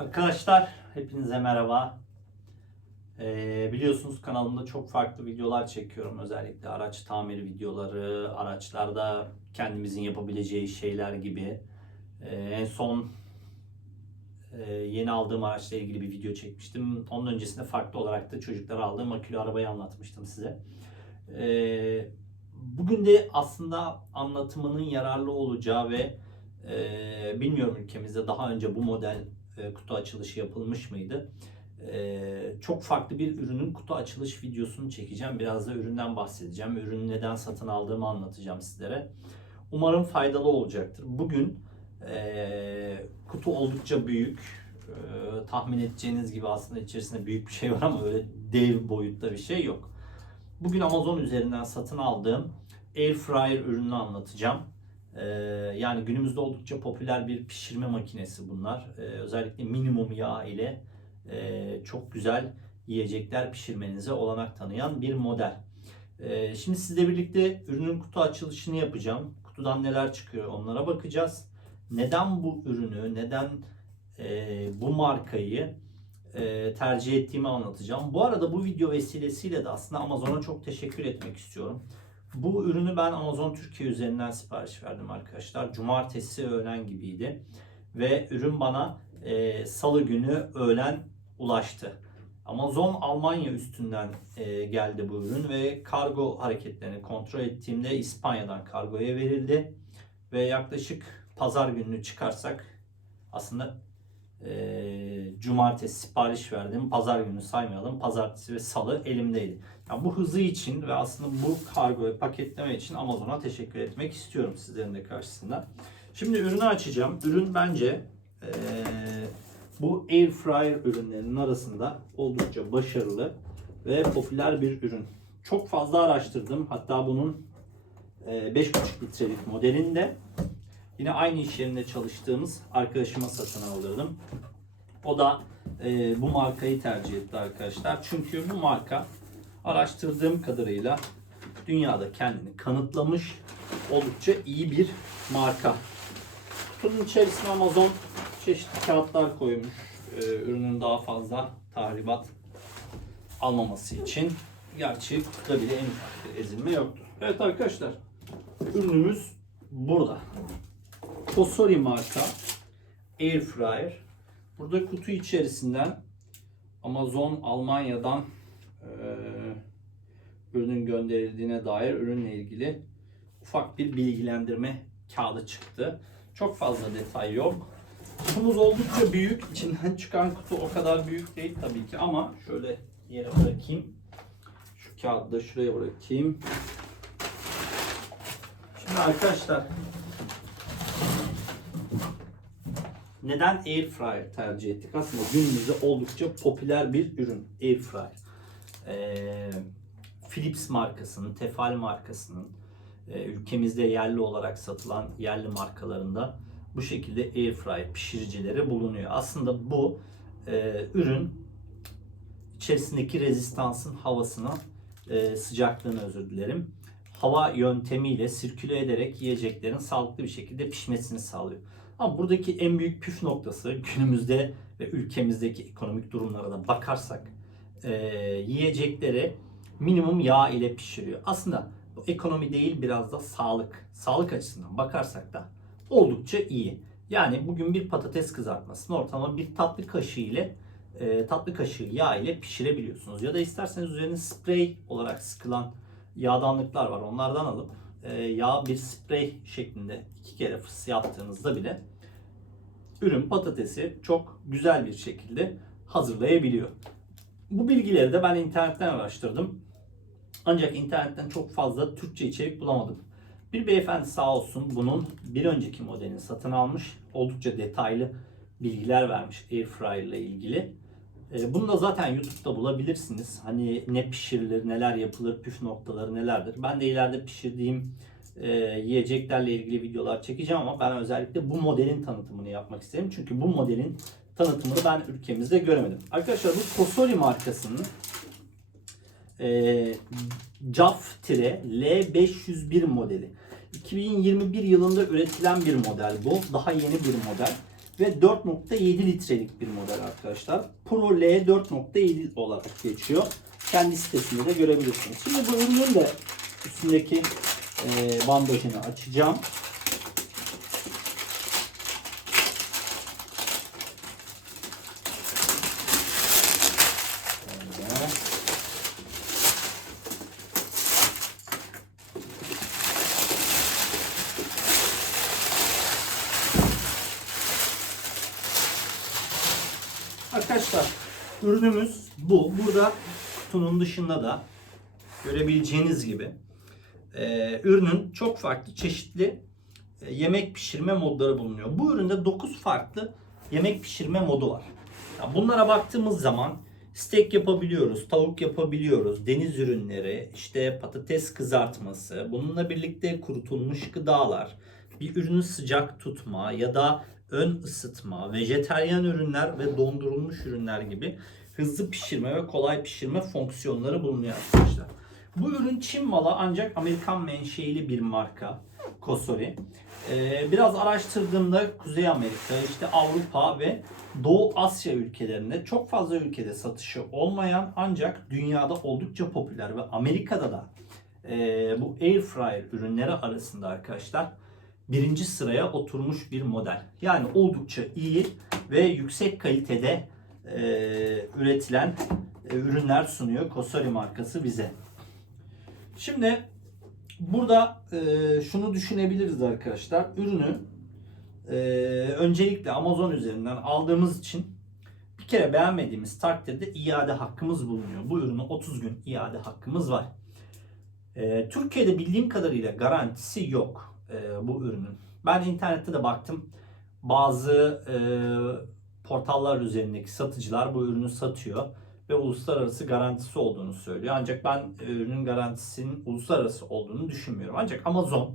Arkadaşlar hepinize merhaba. Ee, biliyorsunuz kanalımda çok farklı videolar çekiyorum. Özellikle araç tamiri videoları, araçlarda kendimizin yapabileceği şeyler gibi. Ee, en son e, yeni aldığım araçla ilgili bir video çekmiştim. Onun öncesinde farklı olarak da çocuklara aldığım akülü arabayı anlatmıştım size. Ee, bugün de aslında anlatımının yararlı olacağı ve e, bilmiyorum ülkemizde daha önce bu model e, kutu açılışı yapılmış mıydı? E, çok farklı bir ürünün kutu açılış videosunu çekeceğim. Biraz da üründen bahsedeceğim. Ürünü neden satın aldığımı anlatacağım sizlere. Umarım faydalı olacaktır. Bugün e, kutu oldukça büyük. Tahmin edeceğiniz gibi aslında içerisinde büyük bir şey var ama öyle dev boyutta bir şey yok. Bugün Amazon üzerinden satın aldığım Air Fryer ürününü anlatacağım. Ee, yani günümüzde oldukça popüler bir pişirme makinesi bunlar. Ee, özellikle minimum yağ ile e, çok güzel yiyecekler pişirmenize olanak tanıyan bir model. Ee, şimdi sizle birlikte ürünün kutu açılışını yapacağım. Kutudan neler çıkıyor onlara bakacağız. Neden bu ürünü, neden e, bu markayı e, tercih ettiğimi anlatacağım. Bu arada bu video vesilesiyle de aslında Amazon'a çok teşekkür etmek istiyorum. Bu ürünü ben Amazon Türkiye üzerinden sipariş verdim arkadaşlar. Cumartesi öğlen gibiydi. Ve ürün bana e, salı günü öğlen ulaştı. Amazon Almanya üstünden e, geldi bu ürün ve kargo hareketlerini kontrol ettiğimde İspanya'dan kargoya verildi. Ve yaklaşık pazar gününü çıkarsak aslında e, cumartesi sipariş verdim. Pazar günü saymayalım. Pazartesi ve salı elimdeydi. Yani bu hızı için ve aslında bu kargoyu paketleme için Amazon'a teşekkür etmek istiyorum sizlerin de karşısında. Şimdi ürünü açacağım. Ürün bence e, bu air fryer ürünlerinin arasında oldukça başarılı ve popüler bir ürün. Çok fazla araştırdım. Hatta bunun e, 5,5 litrelik modelinde Yine aynı iş yerinde çalıştığımız arkadaşıma satın aldırdım. O da bu markayı tercih etti arkadaşlar. Çünkü bu marka araştırdığım kadarıyla dünyada kendini kanıtlamış oldukça iyi bir marka. Kutunun içerisine Amazon çeşitli kağıtlar koymuş. E, ürünün daha fazla tahribat almaması için. Gerçi kutuda bile en ufak bir ezilme yoktu. Evet arkadaşlar ürünümüz burada. Fosori marka Air Fryer. Burada kutu içerisinden Amazon Almanya'dan e, ürünün gönderildiğine dair ürünle ilgili ufak bir bilgilendirme kağıdı çıktı. Çok fazla detay yok. Kutumuz oldukça büyük. İçinden çıkan kutu o kadar büyük değil tabii ki ama şöyle yere bırakayım. Şu kağıdı da şuraya bırakayım. Şimdi arkadaşlar neden air fryer tercih ettik? Aslında günümüzde oldukça popüler bir ürün air fryer. Ee, Philips markasının, Tefal markasının e, ülkemizde yerli olarak satılan yerli markalarında bu şekilde air fryer pişiricileri bulunuyor. Aslında bu e, ürün içerisindeki rezistansın havasına e, sıcaklığını özür dilerim. Hava yöntemiyle sirküle ederek yiyeceklerin sağlıklı bir şekilde pişmesini sağlıyor. Ama buradaki en büyük püf noktası günümüzde ve ülkemizdeki ekonomik durumlara da bakarsak e, yiyecekleri minimum yağ ile pişiriyor. Aslında bu ekonomi değil biraz da sağlık. Sağlık açısından bakarsak da oldukça iyi. Yani bugün bir patates kızartmasını ortalama bir tatlı kaşığı ile e, tatlı kaşığı yağ ile pişirebiliyorsunuz. Ya da isterseniz üzerine sprey olarak sıkılan yağdanlıklar var. Onlardan alıp e, yağ bir sprey şeklinde iki kere fıs yaptığınızda bile ürün patatesi çok güzel bir şekilde hazırlayabiliyor. Bu bilgileri de ben internetten araştırdım. Ancak internetten çok fazla Türkçe içerik bulamadım. Bir beyefendi sağ olsun bunun bir önceki modelini satın almış. Oldukça detaylı bilgiler vermiş Airfryer ile ilgili. E, bunu da zaten YouTube'da bulabilirsiniz. Hani ne pişirilir, neler yapılır, püf noktaları nelerdir. Ben de ileride pişirdiğim e, yiyeceklerle ilgili videolar çekeceğim ama ben özellikle bu modelin tanıtımını yapmak isterim. Çünkü bu modelin tanıtımını ben ülkemizde göremedim. Arkadaşlar bu Kosoli markasının e, CAF-L501 modeli. 2021 yılında üretilen bir model bu. Daha yeni bir model. ve 4.7 litrelik bir model arkadaşlar. Pro L 4.7 olarak geçiyor. Kendi sitesinde de görebilirsiniz. Şimdi bu ürünün de üstündeki e, bandajını açacağım. Şöyle. Arkadaşlar ürünümüz bu. Burada kutunun dışında da görebileceğiniz gibi e, ürünün çok farklı çeşitli e, yemek pişirme modları bulunuyor. Bu üründe 9 farklı yemek pişirme modu var. Ya bunlara baktığımız zaman steak yapabiliyoruz, tavuk yapabiliyoruz, deniz ürünleri, işte patates kızartması, bununla birlikte kurutulmuş gıdalar, bir ürünü sıcak tutma ya da ön ısıtma, vejeteryan ürünler ve dondurulmuş ürünler gibi hızlı pişirme ve kolay pişirme fonksiyonları bulunuyor arkadaşlar. Bu ürün Çin malı ancak Amerikan menşeili bir marka. Kosori. Ee, biraz araştırdığımda Kuzey Amerika, işte Avrupa ve Doğu Asya ülkelerinde çok fazla ülkede satışı olmayan ancak dünyada oldukça popüler ve Amerika'da da e, bu air fryer ürünleri arasında arkadaşlar birinci sıraya oturmuş bir model. Yani oldukça iyi ve yüksek kalitede e, üretilen e, ürünler sunuyor Kosori markası bize. Şimdi burada e, şunu düşünebiliriz arkadaşlar. Ürünü e, öncelikle Amazon üzerinden aldığımız için bir kere beğenmediğimiz takdirde iade hakkımız bulunuyor. Bu ürünü 30 gün iade hakkımız var. E, Türkiye'de bildiğim kadarıyla garantisi yok e, bu ürünün. Ben internette de baktım. Bazı e, portallar üzerindeki satıcılar bu ürünü satıyor ve uluslararası garantisi olduğunu söylüyor. Ancak ben e, ürünün garantisinin uluslararası olduğunu düşünmüyorum. Ancak Amazon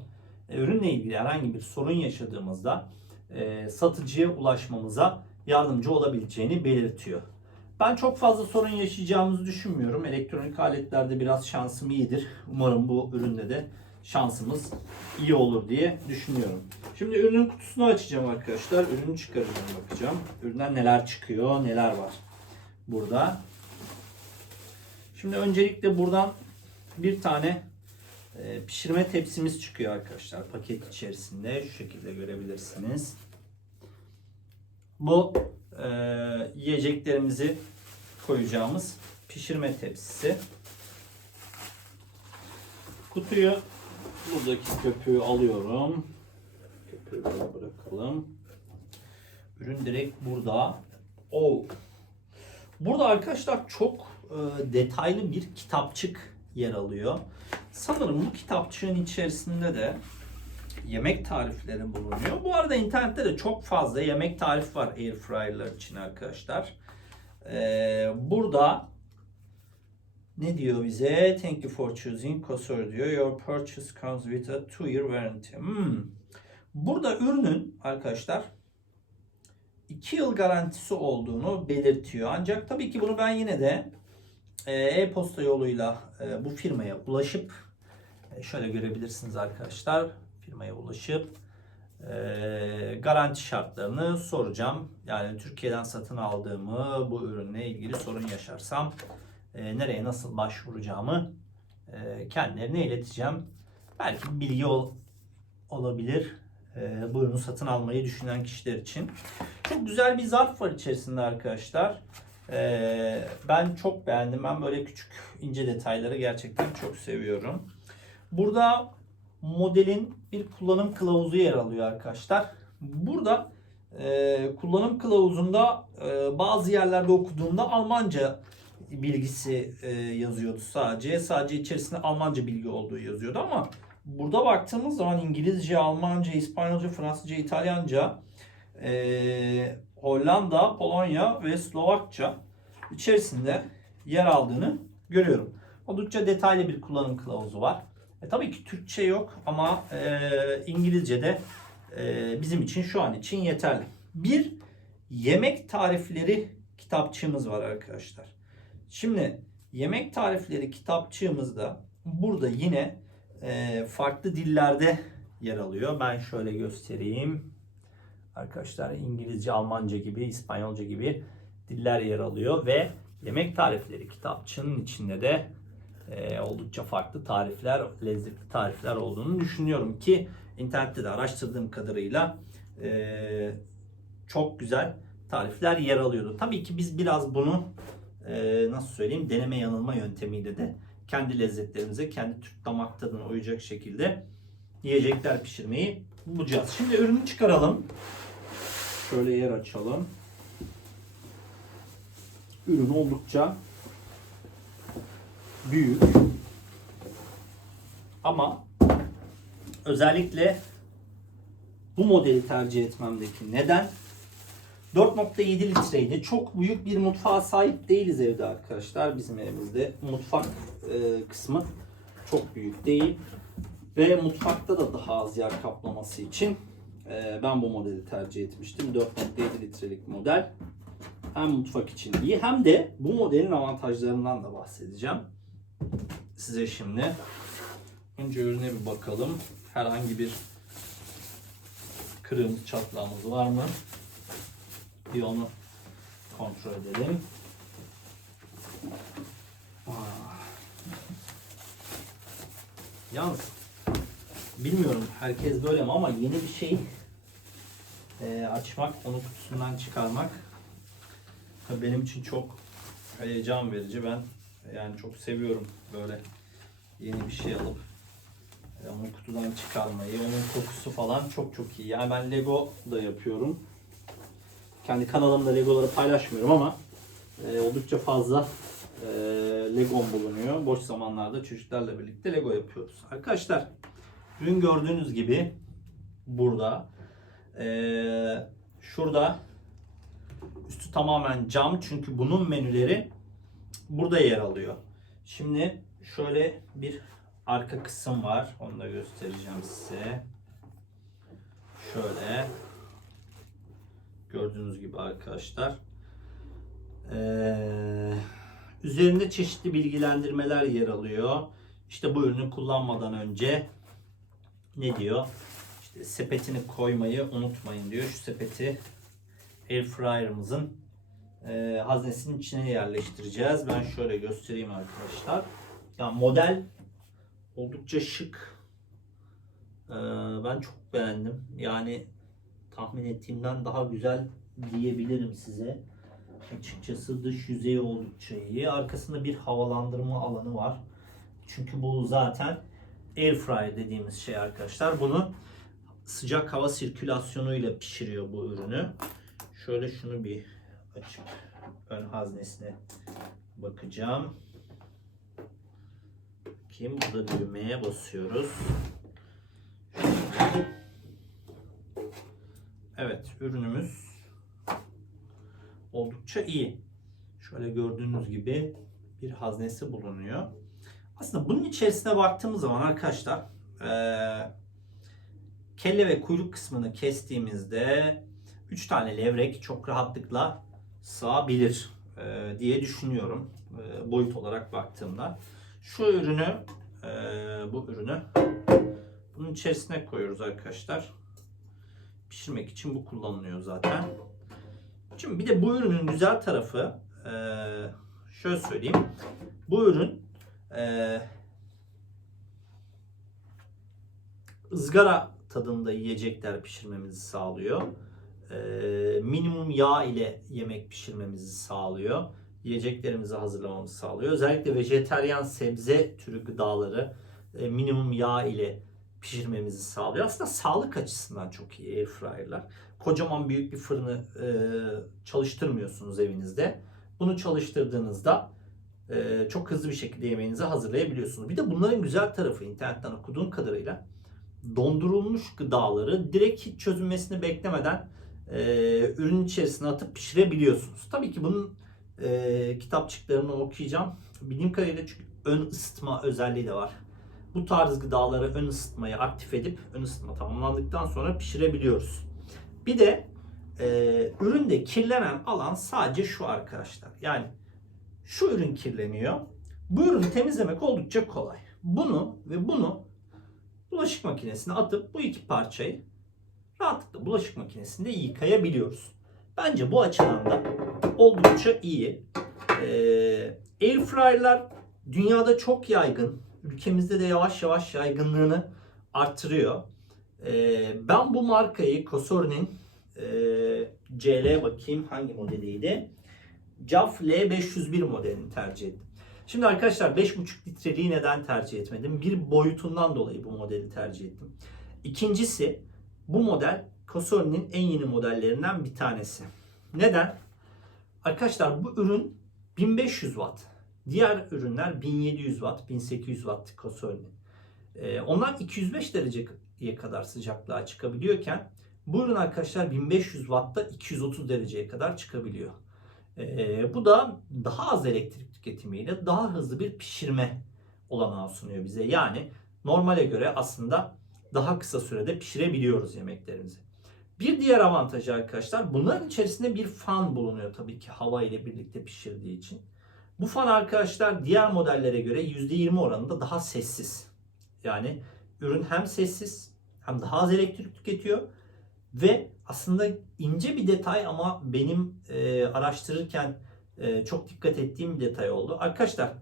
e, ürünle ilgili herhangi bir sorun yaşadığımızda e, satıcıya ulaşmamıza yardımcı olabileceğini belirtiyor. Ben çok fazla sorun yaşayacağımızı düşünmüyorum. Elektronik aletlerde biraz şansım iyidir. Umarım bu üründe de şansımız iyi olur diye düşünüyorum. Şimdi ürünün kutusunu açacağım arkadaşlar. Ürünü çıkaracağım bakacağım. Üründen neler çıkıyor, neler var burada. Şimdi öncelikle buradan bir tane e, pişirme tepsimiz çıkıyor arkadaşlar. Paket içerisinde şu şekilde görebilirsiniz. Bu e, yiyeceklerimizi koyacağımız pişirme tepsisi. Kutuyu buradaki köpüğü alıyorum. Köpüğü böyle bırakalım. Ürün direkt burada. Oh. Burada arkadaşlar çok e, detaylı bir kitapçık yer alıyor. Sanırım bu kitapçığın içerisinde de yemek tarifleri bulunuyor. Bu arada internette de çok fazla yemek tarifi var airfryer'lar için arkadaşlar. Ee, burada ne diyor bize? Thank you for choosing Kosor diyor. Your purchase comes with a two year warranty. Hmm. Burada ürünün arkadaşlar 2 yıl garantisi olduğunu belirtiyor. Ancak tabii ki bunu ben yine de e, e-posta yoluyla e, bu firmaya ulaşıp e, şöyle görebilirsiniz arkadaşlar. Firmaya ulaşıp garanti şartlarını soracağım. Yani Türkiye'den satın aldığımı bu ürünle ilgili sorun yaşarsam e, nereye nasıl başvuracağımı e, kendilerine ileteceğim. Belki bilgi ol, olabilir e, bu ürünü satın almayı düşünen kişiler için. Çok güzel bir zarf var içerisinde arkadaşlar. E, ben çok beğendim. Ben böyle küçük ince detayları gerçekten çok seviyorum. Burada modelin bir kullanım kılavuzu yer alıyor arkadaşlar. Burada e, kullanım kılavuzunda e, bazı yerlerde okuduğumda Almanca bilgisi e, yazıyordu sadece. Sadece içerisinde Almanca bilgi olduğu yazıyordu ama burada baktığımız zaman İngilizce, Almanca, İspanyolca, Fransızca, İtalyanca, e, Hollanda, Polonya ve Slovakça içerisinde yer aldığını görüyorum. Oldukça detaylı bir kullanım kılavuzu var. E, tabii ki Türkçe yok ama e, İngilizce de e, bizim için şu an için yeterli. Bir yemek tarifleri kitapçığımız var arkadaşlar. Şimdi yemek tarifleri kitapçığımızda burada yine e, farklı dillerde yer alıyor. Ben şöyle göstereyim arkadaşlar İngilizce, Almanca gibi, İspanyolca gibi diller yer alıyor ve yemek tarifleri kitapçının içinde de e, oldukça farklı tarifler, lezzetli tarifler olduğunu düşünüyorum ki internette de araştırdığım kadarıyla e, çok güzel tarifler yer alıyordu. Tabii ki biz biraz bunu e, nasıl söyleyeyim deneme yanılma yöntemiyle de kendi lezzetlerimize, kendi Türk damak tadına uyacak şekilde yiyecekler pişirmeyi bulacağız. Şimdi ürünü çıkaralım. Şöyle yer açalım. Ürün oldukça büyük. Ama özellikle bu modeli tercih etmemdeki neden 4.7 litreydi. Çok büyük bir mutfağa sahip değiliz evde arkadaşlar. Bizim evimizde mutfak e, kısmı çok büyük değil. Ve mutfakta da daha az yer kaplaması için e, ben bu modeli tercih etmiştim. 4.7 litrelik model. Hem mutfak için iyi hem de bu modelin avantajlarından da bahsedeceğim. Size şimdi. Önce ürüne bir bakalım. Herhangi bir kırığımız, çatlağımız var mı? Bir onu kontrol edelim. Yalnız bilmiyorum herkes böyle mi ama yeni bir şey e, açmak, onu kutusundan çıkarmak benim için çok heyecan verici. Ben yani çok seviyorum böyle yeni bir şey alıp e, onu kutudan çıkarmayı, onun kokusu falan çok çok iyi. Yani ben Lego da yapıyorum. Kendi kanalımda Legoları paylaşmıyorum ama e, oldukça fazla e, Legom bulunuyor. Boş zamanlarda çocuklarla birlikte Lego yapıyoruz. Arkadaşlar ürün gördüğünüz gibi burada e, şurada üstü tamamen cam çünkü bunun menüleri burada yer alıyor. Şimdi şöyle bir arka kısım var. Onu da göstereceğim size. Şöyle gördüğünüz gibi arkadaşlar. Ee, üzerinde çeşitli bilgilendirmeler yer alıyor. İşte bu ürünü kullanmadan önce ne diyor? İşte sepetini koymayı unutmayın diyor. Şu sepeti air fryer'ımızın e, haznesinin içine yerleştireceğiz. Ben şöyle göstereyim arkadaşlar. Yani model oldukça şık. Ee, ben çok beğendim. Yani tahmin ettiğimden daha güzel diyebilirim size. Açıkçası dış yüzeyi oldukça iyi. Arkasında bir havalandırma alanı var. Çünkü bu zaten air fryer dediğimiz şey arkadaşlar. Bunu sıcak hava sirkülasyonuyla pişiriyor bu ürünü. Şöyle şunu bir açıp ön haznesine bakacağım. Bakayım burada düğmeye basıyoruz. Evet ürünümüz oldukça iyi. Şöyle gördüğünüz gibi bir haznesi bulunuyor. Aslında bunun içerisine baktığımız zaman arkadaşlar eee, kelle ve kuyruk kısmını kestiğimizde 3 tane levrek çok rahatlıkla sığabilir eee, diye düşünüyorum eee, boyut olarak baktığımda. Şu ürünü eee, bu ürünü bunun içerisine koyuyoruz arkadaşlar. Pişirmek için bu kullanılıyor zaten. Şimdi bir de bu ürünün güzel tarafı eee, şöyle söyleyeyim. Bu ürün eee ızgara tadında yiyecekler pişirmemizi sağlıyor. Eee, minimum yağ ile yemek pişirmemizi sağlıyor. Yiyeceklerimizi hazırlamamızı sağlıyor. Özellikle vejeteryan sebze türü gıdaları e, minimum yağ ile pişirmemizi sağlıyor. Aslında sağlık açısından çok iyi airfryer'lar. Kocaman büyük bir fırını e, çalıştırmıyorsunuz evinizde. Bunu çalıştırdığınızda e, çok hızlı bir şekilde yemeğinizi hazırlayabiliyorsunuz. Bir de bunların güzel tarafı internetten okuduğum kadarıyla dondurulmuş gıdaları direkt hiç çözülmesini beklemeden e, ürün içerisine atıp pişirebiliyorsunuz. Tabii ki bunun e, kitapçıklarını okuyacağım. Bildiğim kadarıyla çünkü ön ısıtma özelliği de var. Bu tarz gıdaları ön ısıtmayı aktif edip ön ısıtma tamamlandıktan sonra pişirebiliyoruz. Bir de e, üründe kirlenen alan sadece şu arkadaşlar. Yani şu ürün kirleniyor. Bu ürünü temizlemek oldukça kolay. Bunu ve bunu bulaşık makinesine atıp bu iki parçayı rahatlıkla bulaşık makinesinde yıkayabiliyoruz. Bence bu açıdan da oldukça iyi. Ee, Airfryer'lar dünyada çok yaygın. Ülkemizde de yavaş yavaş yaygınlığını artırıyor. Ee, ben bu markayı Cosor'un e, CL bakayım hangi modeliydi? CAF L501 modelini tercih ettim. Şimdi arkadaşlar 5.5 litreliği neden tercih etmedim? Bir boyutundan dolayı bu modeli tercih ettim. İkincisi bu model Cosor'un en yeni modellerinden bir tanesi. Neden? Arkadaşlar bu ürün 1500 watt. Diğer ürünler 1700 watt, 1800 watt Cosor'un. Ee, onlar 205 dereceye kadar sıcaklığa çıkabiliyorken bu ürün arkadaşlar 1500 wattta 230 dereceye kadar çıkabiliyor. Ee, bu da daha az elektrik tüketimiyle daha hızlı bir pişirme olanağı sunuyor bize. Yani normale göre aslında daha kısa sürede pişirebiliyoruz yemeklerimizi. Bir diğer avantajı arkadaşlar bunların içerisinde bir fan bulunuyor tabii ki hava ile birlikte pişirdiği için. Bu fan arkadaşlar diğer modellere göre %20 oranında daha sessiz. Yani ürün hem sessiz hem daha az elektrik tüketiyor ve aslında ince bir detay ama benim e, araştırırken e, çok dikkat ettiğim bir detay oldu. Arkadaşlar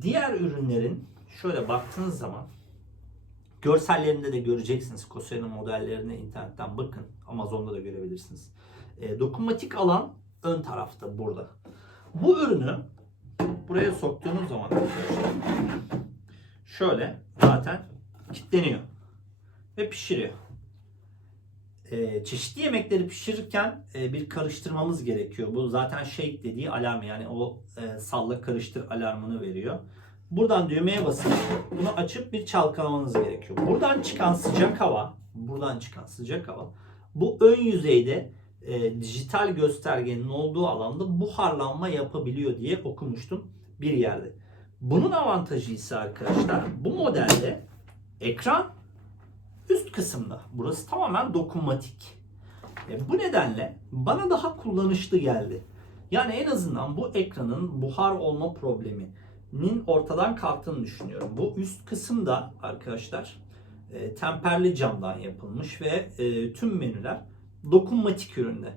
diğer ürünlerin şöyle baktığınız zaman görsellerinde de göreceksiniz. Cosera'nın modellerine internetten bakın. Amazon'da da görebilirsiniz. E, dokunmatik alan ön tarafta burada. Bu ürünü buraya soktuğunuz zaman şöyle zaten kilitleniyor ve pişiriyor. Ee, çeşitli yemekleri pişirirken e, bir karıştırmamız gerekiyor. Bu zaten shake dediği alarm yani o e, salla karıştır alarmını veriyor. Buradan düğmeye basıp bunu açıp bir çalkalamanız gerekiyor. Buradan çıkan sıcak hava, buradan çıkan sıcak hava bu ön yüzeyde e, dijital göstergenin olduğu alanda buharlanma yapabiliyor diye okumuştum bir yerde. Bunun avantajı ise arkadaşlar bu modelde ekran üst kısımda. Burası tamamen dokunmatik. E, bu nedenle bana daha kullanışlı geldi. Yani en azından bu ekranın buhar olma probleminin ortadan kalktığını düşünüyorum. Bu üst kısımda arkadaşlar e, temperli camdan yapılmış ve e, tüm menüler dokunmatik üründe.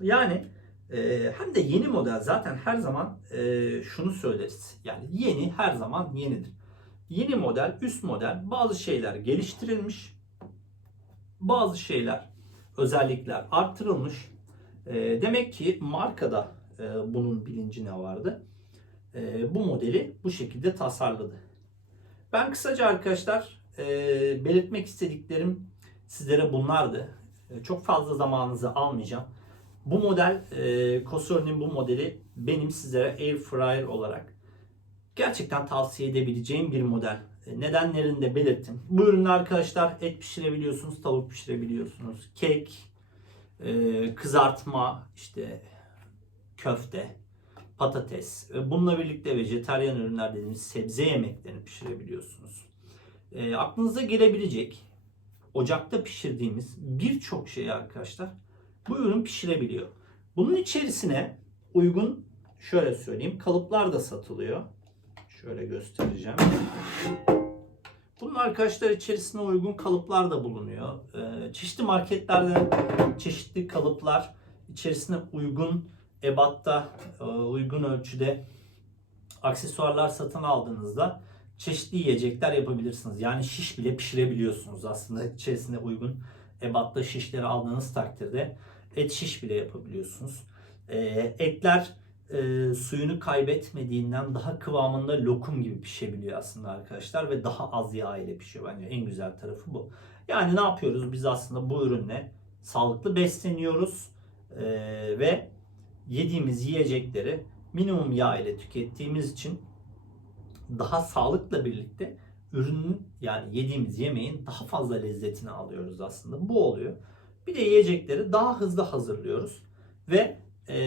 Yani e, hem de yeni model zaten her zaman e, şunu söyleriz. Yani yeni her zaman yenidir. Yeni model, üst model bazı şeyler geliştirilmiş. Bazı şeyler, özellikler artırılmış. E, demek ki markada e, bunun bilincine vardı. E, bu modeli bu şekilde tasarladı. Ben kısaca arkadaşlar e, belirtmek istediklerim sizlere bunlardı. E, çok fazla zamanınızı almayacağım. Bu model, e, Cosor'un bu modeli benim sizlere air fryer olarak gerçekten tavsiye edebileceğim bir model. E, Nedenlerini de belirttim. Bu ürünle arkadaşlar et pişirebiliyorsunuz, tavuk pişirebiliyorsunuz, kek, e, kızartma, işte köfte, patates. E, Bununla birlikte vejetaryen ürünler dediğimiz sebze yemeklerini pişirebiliyorsunuz. E, aklınıza gelebilecek ocakta pişirdiğimiz birçok şeyi arkadaşlar bu ürün pişirebiliyor. Bunun içerisine uygun şöyle söyleyeyim kalıplar da satılıyor. Şöyle göstereceğim. Bunun arkadaşlar içerisine uygun kalıplar da bulunuyor. Ee, çeşitli marketlerde çeşitli kalıplar içerisine uygun ebatta, e, uygun ölçüde aksesuarlar satın aldığınızda çeşitli yiyecekler yapabilirsiniz. Yani şiş bile pişirebiliyorsunuz aslında içerisine uygun ebatta şişleri aldığınız takdirde et şiş bile yapabiliyorsunuz. Ee, etler e, suyunu kaybetmediğinden daha kıvamında lokum gibi pişebiliyor aslında arkadaşlar ve daha az yağ ile pişiyor bence en güzel tarafı bu. Yani ne yapıyoruz biz aslında bu ürünle sağlıklı besleniyoruz e, ve yediğimiz yiyecekleri minimum yağ ile tükettiğimiz için daha sağlıkla birlikte ürünün yani yediğimiz yemeğin daha fazla lezzetini alıyoruz aslında. Bu oluyor. Bir de yiyecekleri daha hızlı hazırlıyoruz ve e,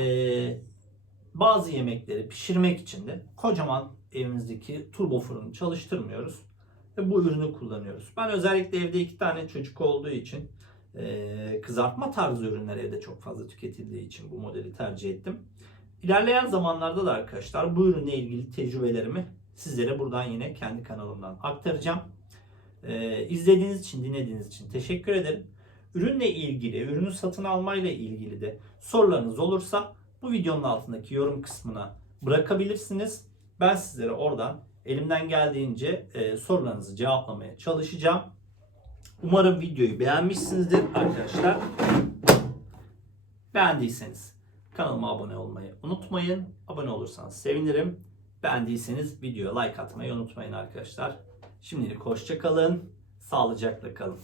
bazı yemekleri pişirmek için de kocaman evimizdeki turbo fırını çalıştırmıyoruz ve bu ürünü kullanıyoruz. Ben özellikle evde iki tane çocuk olduğu için e, kızartma tarzı ürünler evde çok fazla tüketildiği için bu modeli tercih ettim. İlerleyen zamanlarda da arkadaşlar bu ürünle ilgili tecrübelerimi sizlere buradan yine kendi kanalımdan aktaracağım. Ee, izlediğiniz için, dinlediğiniz için teşekkür ederim. Ürünle ilgili, ürünü satın almayla ilgili de sorularınız olursa bu videonun altındaki yorum kısmına bırakabilirsiniz. Ben sizlere oradan elimden geldiğince e, sorularınızı cevaplamaya çalışacağım. Umarım videoyu beğenmişsinizdir arkadaşlar. Beğendiyseniz kanalıma abone olmayı unutmayın. Abone olursanız sevinirim. Beğendiyseniz videoya like atmayı unutmayın arkadaşlar. Şimdilik hoşça kalın. Sağlıcakla kalın.